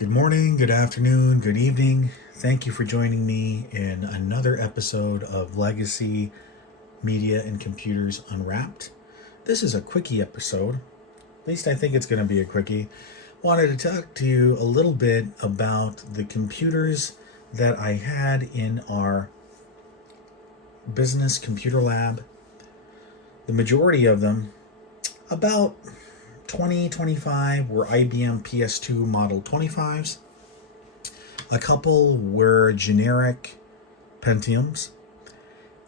Good morning, good afternoon, good evening. Thank you for joining me in another episode of Legacy Media and Computers Unwrapped. This is a quickie episode. At least I think it's going to be a quickie. Wanted to talk to you a little bit about the computers that I had in our business computer lab. The majority of them, about 25 were IBM PS2 Model 25s. A couple were generic Pentiums.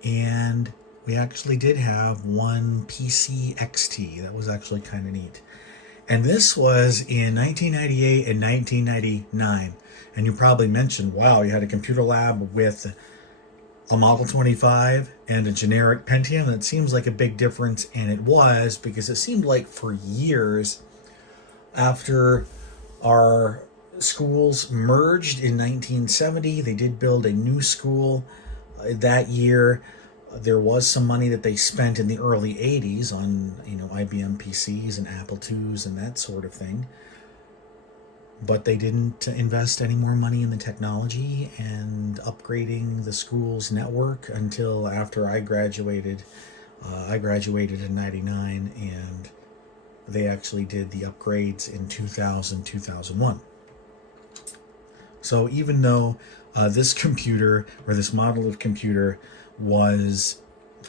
And we actually did have one PC XT. That was actually kind of neat. And this was in 1998 and 1999. And you probably mentioned, wow, you had a computer lab with a Model 25 and a generic Pentium. That seems like a big difference, and it was, because it seemed like for years after our schools merged in 1970, they did build a new school that year. There was some money that they spent in the early 80s on, IBM PCs and Apple IIs and that sort of thing. But they didn't invest any more money in the technology and upgrading the school's network until after I graduated. I graduated in 99, and they actually did the upgrades in 2000, 2001. So even though this computer, or this model of computer, was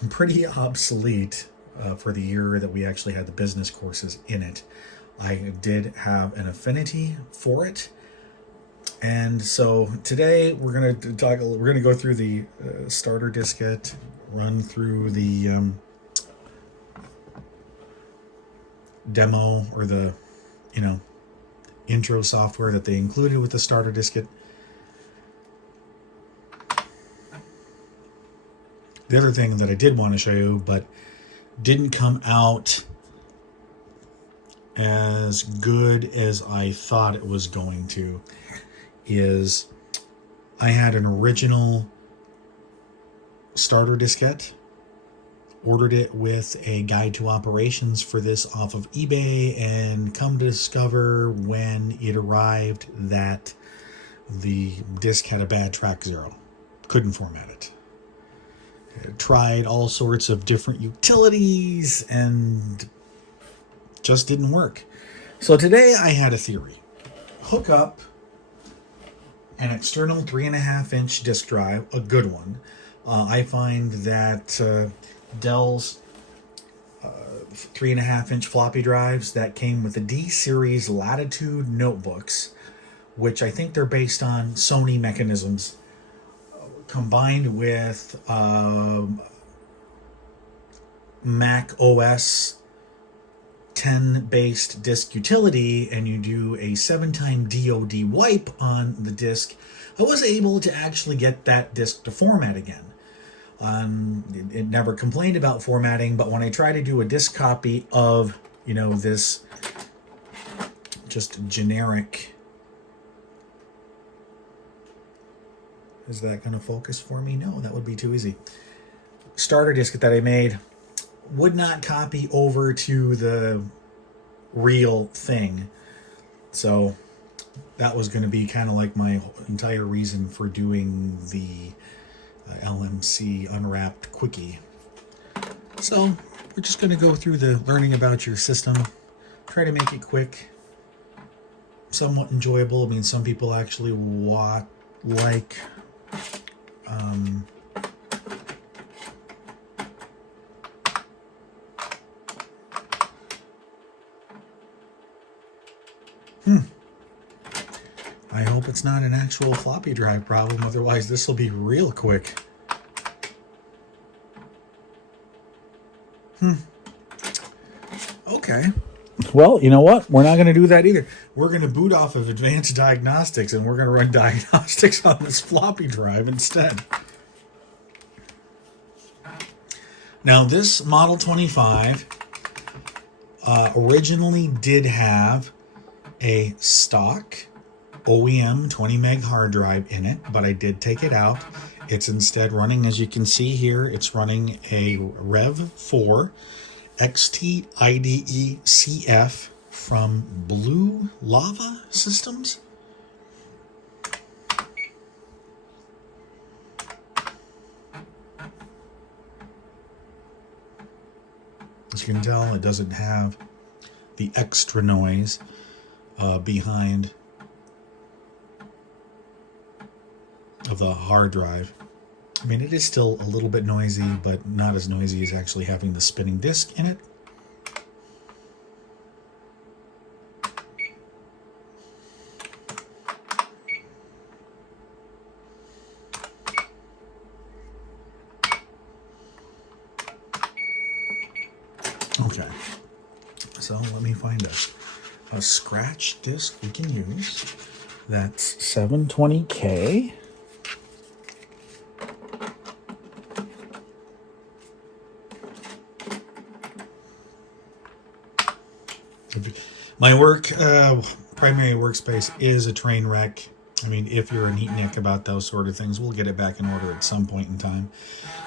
pretty obsolete for the year that we actually had the business courses in it, I did have an affinity for it. And so today we're going to go through the starter diskette, run through the demo, or the intro software that they included with the starter diskette. The other thing that I did want to show you, but didn't come out as good as I thought it was going to, is I had an original starter diskette, ordered it with a guide to operations for this off of eBay, and come to discover when it arrived that the disk had a bad track 0. Couldn't format it. Tried all sorts of different utilities and just didn't work. So today I had a theory. Hook up an external 3.5-inch disk drive, a good one. I find that Dell's 3.5-inch floppy drives that came with the D series Latitude notebooks, which I think they're based on Sony mechanisms, combined with Mac OS 10 based disk utility, and you do a 7-time DoD wipe on the disk, I was able to actually get that disk to format again. It never complained about formatting, but when I try to do a disk copy of, this just generic... Is that going to focus for me? No, that would be too easy. Starter diskette that I made would not copy over to the real thing. So that was going to be kind of like my entire reason for doing the LMC Unwrapped Quickie. So we're just going to go through the learning about your system, try to make it quick, somewhat enjoyable. I mean, some people actually like I hope it's not an actual floppy drive problem, otherwise this will be real quick. Okay. Well, you know what? We're not going to do that either. We're going to boot off of Advanced Diagnostics, and we're going to run diagnostics on this floppy drive instead. Now, this Model 25 originally did have a stock OEM 20 meg hard drive in it, but I did take it out. It's instead running, as you can see here, it's running a Rev 4 XT IDE CF from Blue Lava Systems. As you can tell, it doesn't have the extra noise behind of the hard drive. I mean, it is still a little bit noisy, but not as noisy as actually having the spinning disc in it. Okay, so let me find a scratch disc we can use. That's 720K. My primary workspace is a train wreck. I mean, if you're a neatnik about those sort of things, we'll get it back in order at some point in time.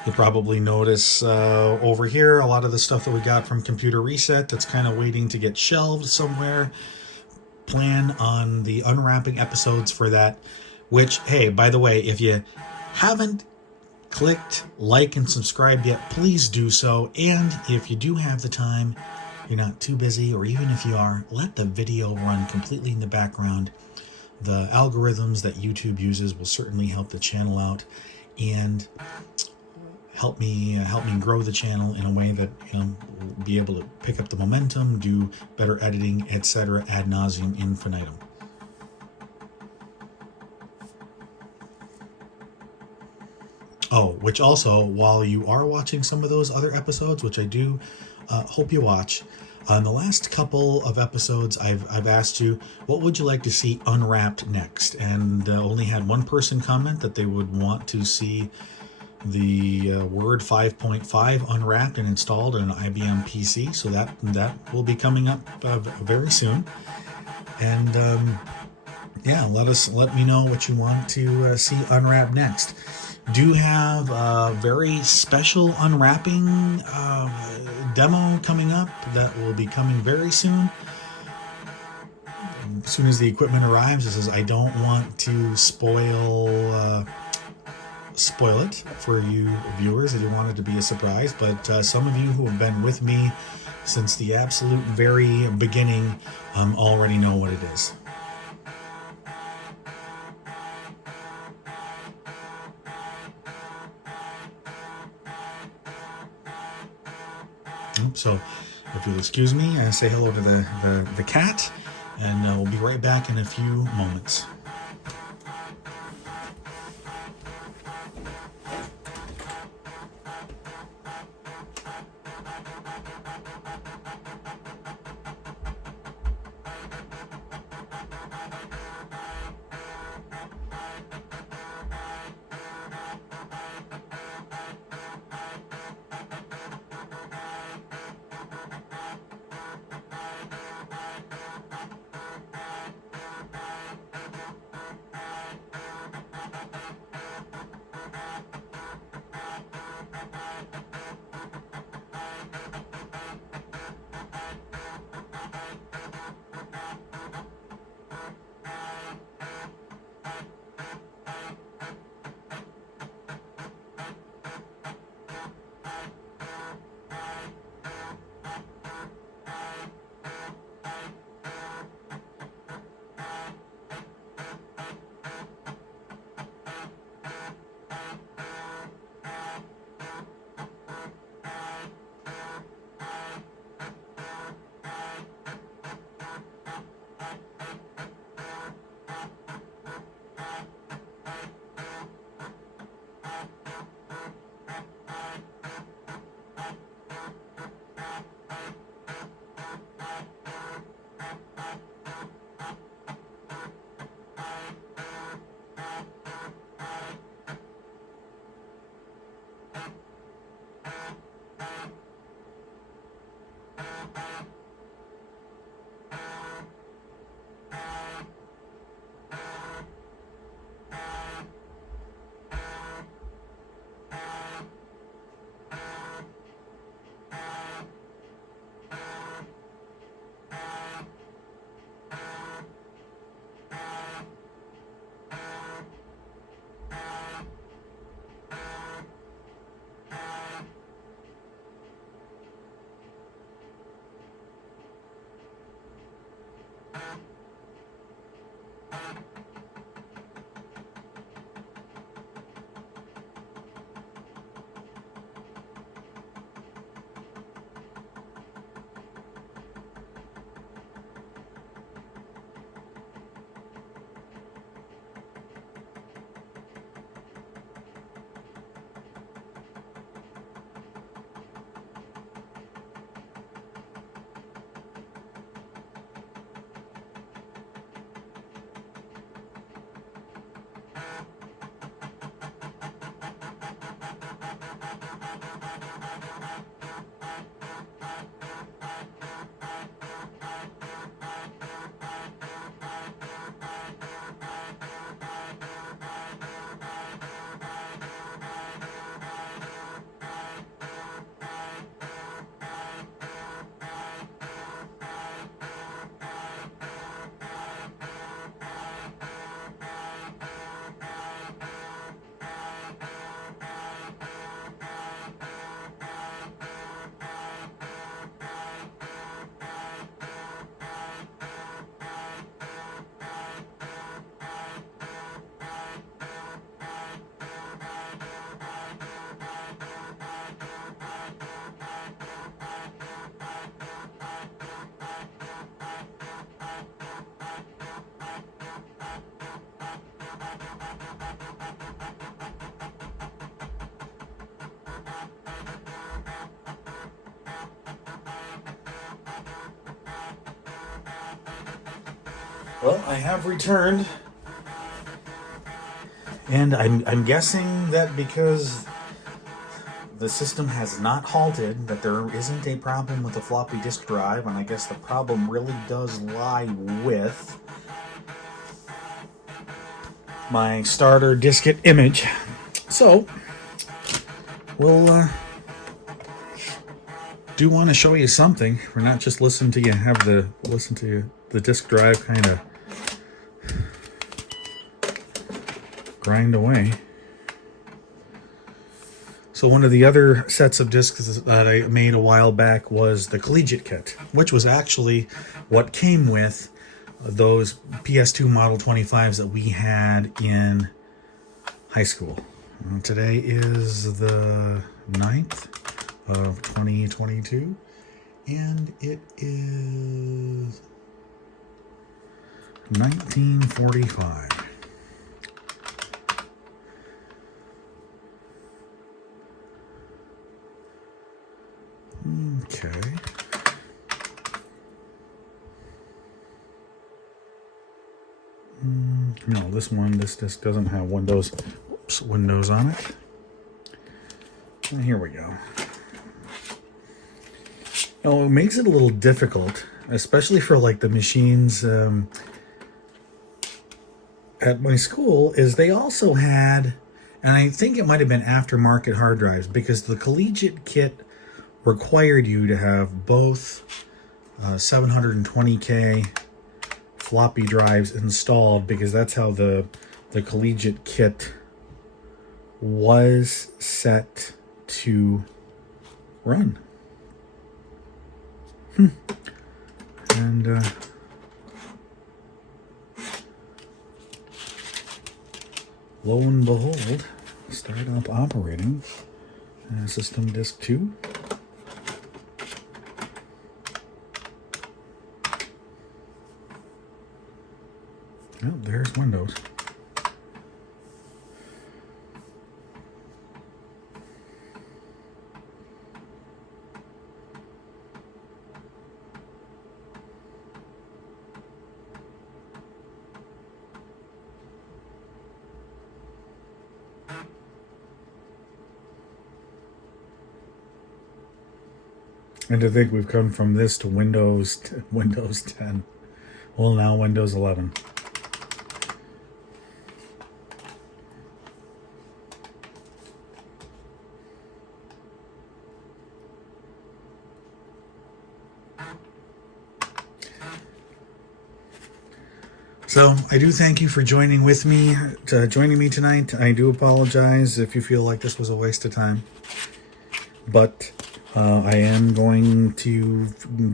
You'll probably notice over here a lot of the stuff that we got from Computer Reset that's kind of waiting to get shelved somewhere. Plan on the unwrapping episodes for that, which, hey, by the way, if you haven't clicked like and subscribe yet, please do so. And if you do have the time, you're not too busy, or even if you are, let the video run completely in the background. The algorithms that YouTube uses will certainly help the channel out and help me grow the channel in a way that will be able to pick up the momentum, do better editing, etc. ad nauseum infinitum. Oh, which also, while you are watching some of those other episodes, which I do hope you watch, on the last couple of episodes, I've asked you, what would you like to see unwrapped next? And only had one person comment that they would want to see the Word 5.5 unwrapped and installed on an IBM PC. So that will be coming up very soon. And yeah, let me know what you want to see unwrapped next. Do have a very special unwrapping demo coming up that will be coming very soon. As soon as the equipment arrives, this is, I don't want to spoil it for you viewers. I didn't want it to be a surprise, but some of you who have been with me since the absolute very beginning already know what it is. So if you'll excuse me, I say hello to the cat, and we'll be right back in a few moments. Well, I have returned, and I'm guessing that because the system has not halted, that there isn't a problem with the floppy disk drive, and I guess the problem really does lie with my starter diskette image. So, we'll do want to show you something. We're not just listen to the disk drive kind of grind away. So one of the other sets of discs that I made a while back was the Collegiate kit, which was actually what came with those PS2 Model 25s that we had in high school. Today is the 9th of 2022, and it is 1945. Okay. No, this disc doesn't have Windows on it. And here we go. Now, what makes it a little difficult, especially for like the machines at my school, is they also had, and I think it might have been aftermarket hard drives, because the Collegiate kit required you to have both 720K floppy drives installed, because that's how the Collegiate kit was set to run. And lo and behold, start up operating system disk 2. Oh, there's Windows. And to think we've come from this to Windows 10. Well, now Windows 11. So I do thank you for joining me tonight. I do apologize if you feel like this was a waste of time, but I am going to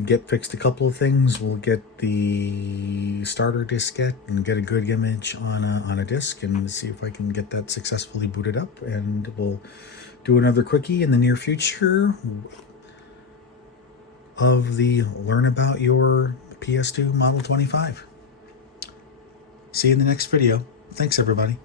get fixed a couple of things. We'll get the starter diskette and get a good image on a disk and see if I can get that successfully booted up. And we'll do another quickie in the near future of the Learn About Your PS2 Model 25. See you in the next video. Thanks, everybody.